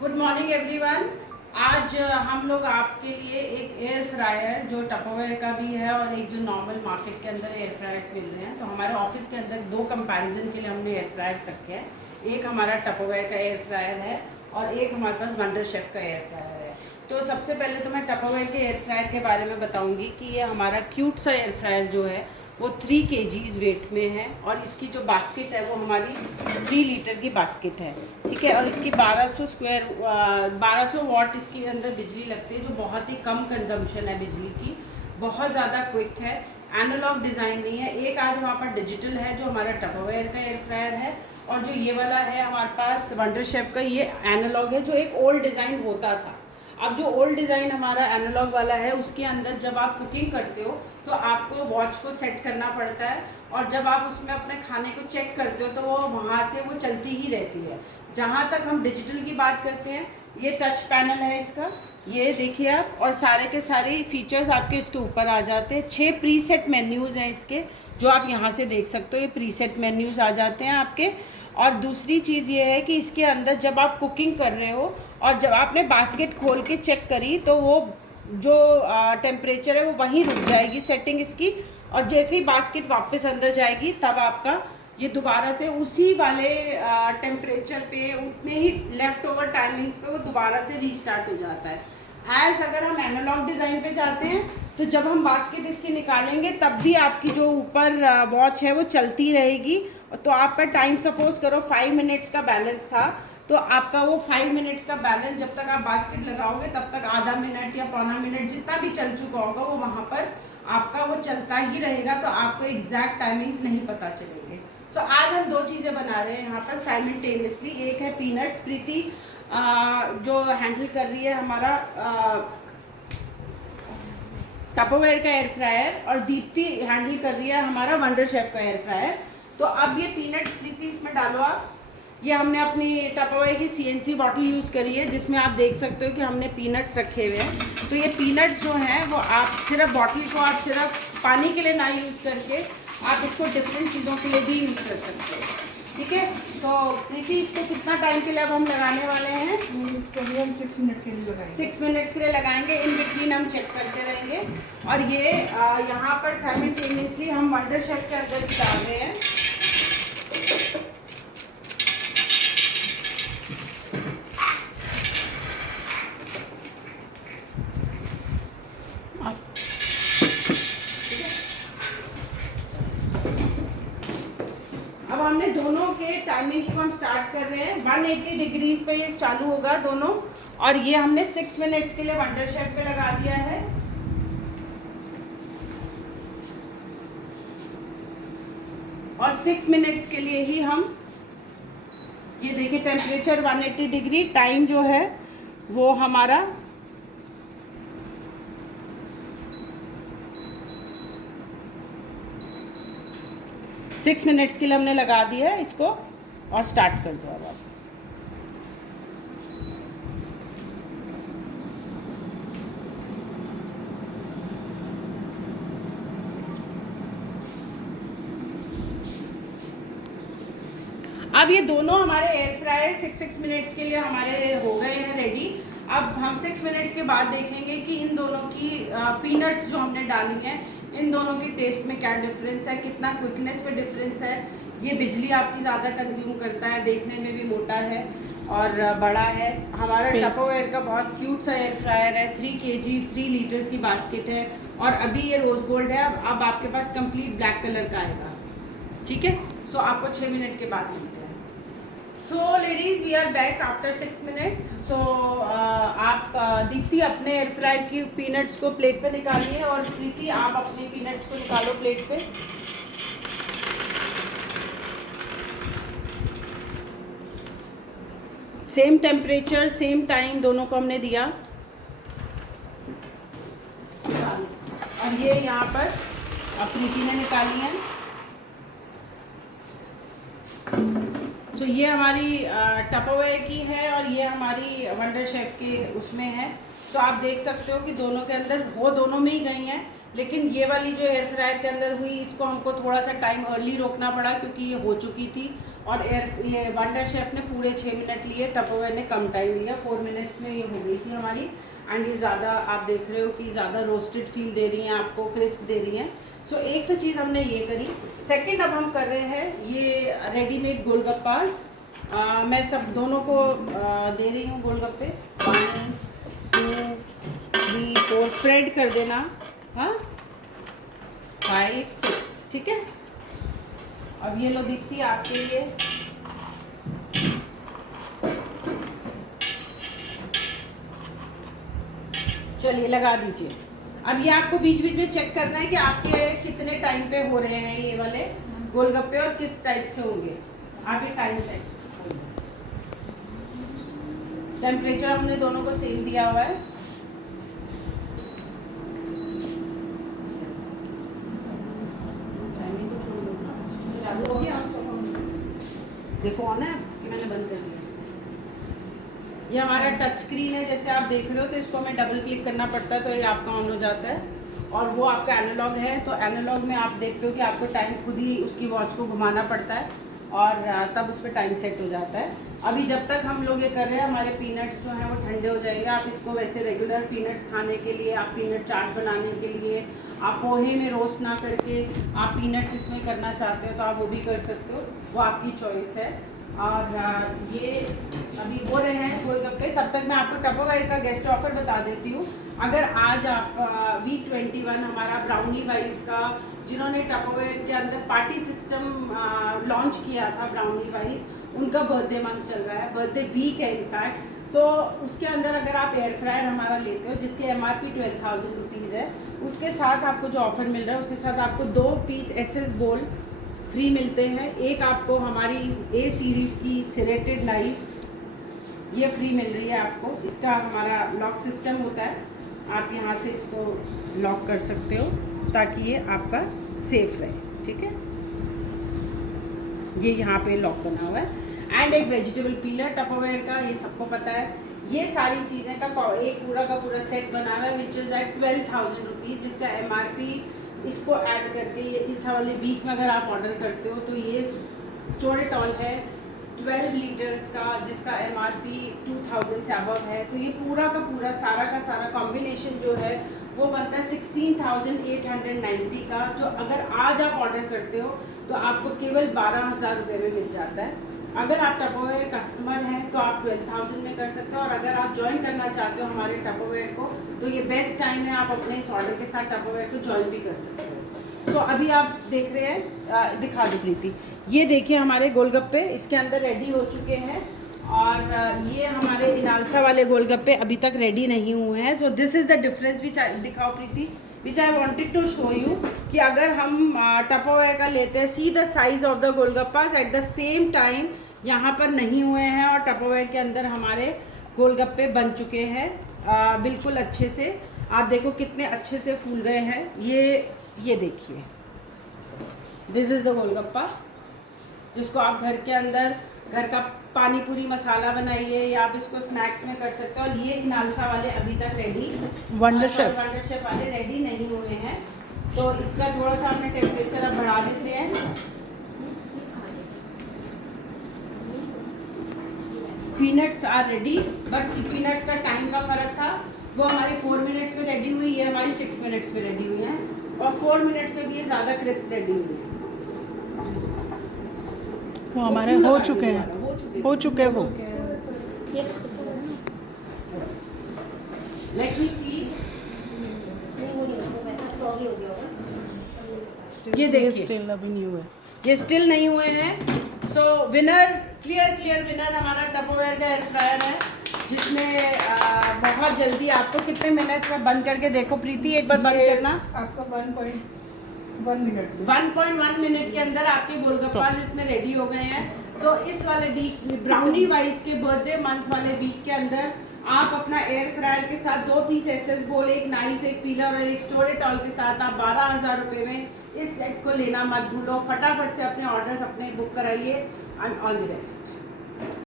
Good morning everyone. आज हम लोग आपके लिए एक एयर फ्रायर जो टपरवेयर का भी है और एक जो नॉर्मल मार्केट के अंदर एयर फ्रायर्स मिल रहे हैं, तो हमारे ऑफिस के अंदर दो कंपैरिजन के लिए हमने एयर फ्रायर्स रखे हैं। एक हमारा टपरवेयर का एयर फ्रायर है और एक हमारे पास वंडर शेफ का एयर फ्रायर है। तो सबसे पहले तो मैं टपरवेयर के एयर फ्रायर के बारे में बताऊँगी कि ये हमारा क्यूट सा एयर फ्रायर जो है वो 3 kgs वेट में है और इसकी जो बास्केट है वो हमारी 3 लीटर की बास्केट है, ठीक है। और इसकी 1200 वाट इसके अंदर बिजली लगती है, जो बहुत ही कम कंजम्पशन है बिजली की, बहुत ज़्यादा क्विक है, एनालॉग डिज़ाइन नहीं है। एक आज वहाँ पर डिजिटल है जो हमारा टपरवेयर का एयर फ्रायर है, और जो ये वाला है हमारे पास वंडर शेफ का, ये एनालॉग है, जो एक ओल्ड डिज़ाइन होता था। अब जो ओल्ड डिज़ाइन हमारा एनालॉग वाला है उसके अंदर जब आप कुकिंग करते हो तो आपको वॉच को सेट करना पड़ता है, और जब आप उसमें अपने खाने को चेक करते हो तो वो वहाँ से वो चलती ही रहती है। जहाँ तक हम डिजिटल की बात करते हैं, ये टच पैनल है इसका, ये देखिए आप, और सारे के सारे फीचर्स आपके इसके ऊपर आ जाते हैं। 6 प्रीसेट मेन्यूज़ हैं इसके, जो आप यहाँ से देख सकते हो, ये प्रीसेट मेन्यूज़ आ जाते हैं आपके। और दूसरी चीज़ ये है कि इसके अंदर जब आप कुकिंग कर रहे हो और जब आपने बास्केट खोल के चेक करी तो वो जो टेम्परेचर है वो वहीं रुक जाएगी सेटिंग इसकी, और जैसे ही बास्केट वापस अंदर जाएगी तब आपका ये दोबारा से उसी वाले टेम्परेचर पे, उतने ही लेफ़्ट ओवर टाइमिंग्स पे वो दोबारा से रीस्टार्ट हो जाता है। अगर हम एनालॉग डिज़ाइन पे जाते हैं तो जब हम बास्केट इसकी निकालेंगे तब भी आपकी जो ऊपर वॉच है वो चलती रहेगी। तो आपका टाइम सपोज करो 5 मिनट्स का बैलेंस था, तो आपका वो 5 मिनट्स का बैलेंस जब तक आप बास्केट लगाओगे तब तक आधा मिनट या पौना मिनट जितना भी चल चुका होगा वो वहाँ पर आपका वो चलता ही रहेगा, तो आपको एग्जैक्ट टाइमिंग्स नहीं पता चलेंगे। सो आज हम दो चीज़ें बना रहे हैं यहाँ पर साइमल्टेनियसली। एक है पीनट्स, प्रीति जो हैंडल कर रही है हमारा टपरवेयर का एयर फ्रायर, और दीप्ति हैंडल कर रही है हमारा वंडर शेफ का एयर फ्रायर। तो अब ये पीनट्स प्रीति इसमें डालो आप। ये हमने अपनी टपरवेयर की CNC बॉटल यूज़ करी है, जिसमें आप देख सकते हो कि हमने पीनट्स रखे हुए हैं। तो ये पीनट्स जो हैं वो आप सिर्फ बॉटल को आप सिर्फ पानी के लिए ना यूज़ करके आप इसको डिफरेंट चीज़ों के लिए भी यूज़ कर सकते हो, ठीक है। तो प्रीति इसको कितना टाइम के लिए अब हम लगाने वाले हैं? इसको भी हम 6 मिनट के लिए लगाएंगे। 6 मिनट्स के लिए लगाएंगे। इन बिटवीन हम चेक करते रहेंगे। और ये यहाँ पर साइमल्टेनियसली हम वंडर शेफ के अंदर भी डाल रहे हैं। अब हमने दोनों के टाइमिंग्स को हम स्टार्ट कर रहे हैं। 180 डिग्रीज पे ये चालू होगा दोनों, और ये हमने 6 मिनट्स के लिए वंडर शेफ पे लगा दिया है। और 6 मिनट्स के लिए ही हम, ये देखिए टेम्परेचर 180 डिग्री, टाइम जो है वो हमारा 6 मिनट्स के लिए हमने लगा दिया है इसको, और स्टार्ट कर दो अब आप। अब ये दोनों हमारे एयर फ्रायर 6 मिनट्स के लिए हमारे हो गए हैं रेडी। अब हम 6 मिनट्स के बाद देखेंगे कि इन दोनों की पीनट्स जो हमने डाली हैं, इन दोनों की टेस्ट में क्या डिफरेंस है, कितना क्विकनेस पे डिफरेंस है। ये बिजली आपकी ज़्यादा कंज्यूम करता है, देखने में भी मोटा है और बड़ा है। हमारा टपरवेयर का बहुत क्यूट सा एयर फ्रायर है, 3 kgs 3 लीटर्स की बास्केट है, और अभी ये रोज़ गोल्ड है। अब आपके पास कंप्लीट ब्लैक कलर का आएगा, ठीक है। सो आपको 6 मिनट के बाद मिलते हैं। So ladies, we are back after 6 minutes. सो आप दीप्ति अपने एयर फ्रायर की पीनट्स को प्लेट पे निकालिए, और प्रीति आप अपने पीनट्स को निकालो प्लेट पे। सेम टेम्परेचर सेम टाइम दोनों को हमने दिया, और ये यहाँ पर प्रीति ने निकाली है। तो ये हमारी टपरवेयर की है और ये हमारी वंडर शेफ के उसमें है। तो आप देख सकते हो कि दोनों के अंदर वो दोनों में ही गई हैं, लेकिन ये वाली जो एयर फ्रायर के अंदर हुई इसको हमको थोड़ा सा टाइम अर्ली रोकना पड़ा क्योंकि ये हो चुकी थी और ये वंडर शेफ ने पूरे 6 मिनट लिए, टपरवेयर ने कम टाइम लिया, 4 मिनट्स में ये हो गई थी हमारी। एंड ये ज़्यादा आप देख रहे हो कि ज़्यादा रोस्टेड फील दे रही हैं आपको, क्रिस्प दे रही हैं। सो एक तो चीज़ हमने ये करी। सेकंड अब हम कर रहे हैं ये रेडीमेड गोलगप्पास। मैं सब दोनों को दे रही हूँ गोलगप्पे। 1 2 3 4 स्प्रेड कर देना, हाँ 5 6, ठीक है। अब ये लो दीप्ति आपके लिए। चलिए लगा दीजिए। अब ये आपको बीच बीच में चेक करना है कि आपके कितने टाइम पे हो रहे हैं ये वाले गोलगप्पे और किस टाइप से होंगे। आप ये टाइम सेट, टेम्परेचर हमने दोनों को सेम दिया हुआ है। देखो ऑन है कि मैंने बंद कर दिया। ये हमारा टच स्क्रीन है, जैसे आप देख रहे हो, तो इसको हमें डबल क्लिक करना पड़ता है तो ये आपका ऑन हो जाता है। और वो आपका एनालॉग है, तो एनालॉग में आप देखते हो कि आपको टाइम खुद ही उसकी वॉच को घुमाना पड़ता है और तब उस पर टाइम सेट हो जाता है। अभी जब तक हम लोग ये कर रहे हैं, हमारे पीनट्स जो हैं वो ठंडे हो जाएंगे। आप इसको वैसे रेगुलर पीनट्स खाने के लिए, आप पीनट चाट बनाने के लिए, आप पोहे में रोस्ट ना करके आप पीनट्स इसमें करना चाहते हो तो आप वो भी कर सकते हो, वो आपकी चॉइस है। और ये अभी हो रहे हैं गोलगप्पे। तब तक मैं आपको टपरवेयर का गेस्ट ऑफर बता देती हूँ। अगर आज आप वीक 21 हमारा ब्राउनी वाइज का, जिन्होंने टपरवेयर के अंदर पार्टी सिस्टम लॉन्च किया था, ब्राउनी वाइज, उनका बर्थडे मंथ चल रहा है, बर्थडे वीक है इनफैक्ट। सो उसके अंदर अगर आप एयर फ्रायर हमारा लेते हो जिसकी MRP 12,000 रुपीज़ है, उसके साथ आपको जो ऑफ़र मिल रहा है उसके साथ आपको 2 पीस SS बोल फ्री मिलते हैं। एक आपको हमारी A सीरीज़ की सिरेटेड नाइफ ये फ्री मिल रही है आपको। इसका हमारा लॉक सिस्टम होता है, आप यहाँ से इसको लॉक कर सकते हो ताकि ये आपका सेफ रहे, ठीक है। ये यहाँ पे लॉक बना हुआ है। एंड एक वेजिटेबल पीलर टपरवेयर का, ये सबको पता है। ये सारी चीज़ें का एक पूरा का पूरा सेट बना हुआ है विच इज़ एट 12,000 रुपीज़, जिसका MRP इसको ऐड करके ये इस वाले वीक में अगर आप ऑर्डर करते हो तो ये स्टोरेटॉल है 12 लीटर्स का, जिसका MRP 2,000 से अबव है। तो ये पूरा का पूरा सारा का सारा कॉम्बिनेशन जो है वो बनता है 16,890 का, जो अगर आज आप ऑर्डर करते हो तो आपको केवल 12,000 रुपये में मिल जाता है। अगर आप टपरवेयर कस्टमर हैं तो आप 12,000 में कर सकते हो, और अगर आप ज्वाइन करना चाहते हो हमारे टपरवेयर को तो ये बेस्ट टाइम है, आप अपने इस ऑर्डर के साथ टपरवेयर को ज्वाइन भी कर सकते हो। सो अभी आप देख रहे हैं, दिखा दो प्रीति, ये देखिए हमारे गोलगप्पे इसके अंदर रेडी हो चुके हैं। और ये हमारे इनालसा वाले गोलगप्पे अभी तक रेडी नहीं हुए हैं। तो this is the difference which दिखाओ Preeti, which I wanted to show you कि अगर हम टपरवेयर का लेते हैं, see the size of the golgappas at the same time यहाँ पर नहीं हुए हैं और टपरवेयर के अंदर हमारे गोलगप्पे बन चुके हैं बिल्कुल अच्छे से। आप देखो कितने अच्छे से फूल गए हैं। ये देखिए, दिस इज़ द गोलगप्पा, जिसको आप घर के अंदर घर का पानी पूरी मसाला बनाइए या आप इसको स्नैक्स में कर सकते हो। और ये इनालसा वाले अभी तक रेडी, वंडर शेफ वाले रेडी नहीं हुए हैं। तो इसका थोड़ा सा हमने टेम्परेचर अब बढ़ा देते हैं। Peanuts are ready, but peanuts का टाइम का फ़र्क था, वो हमारी 4 मिनट्स में रेडी हुई है, हमारी 6 मिनट्स में रेडी हुई है। और 4 मिनट्स में भी ये ज़्यादा क्रिस्प रेडी हुई है। वो हमारे हो चुके हैं, हो चुके हैं वो। लेट मी सी, ये देखिए स्टिल अभी नहीं हुए, ये स्टिल नहीं हुए हैं। सो विनर, क्लियर विनर हमारा टपरवेयर का एयर फ्रायर है, जिसने बहुत जल्दी, आपको कितने मिनट में बंद करके देखो प्रीति, एक बार बंद करना। आपका 1.1 मिनट 1.1 मिनट के अंदर आपके गोलगप्पास इसमें रेडी हो गए हैं। तो इस वाले वीक ब्राउनी वाइज के बर्थडे मंथ वाले वीक के अंदर आप अपना एयर फ्रायर के साथ 2 पीस SS बोल, एक नाइफ, एक पीलर और एक स्टोरेटॉल के साथ आप 12,000 रुपये में इस सेट को लेना मत भूलो। फटाफट से अपने ऑर्डर्स अपने बुक कराइए एंड ऑल द बेस्ट।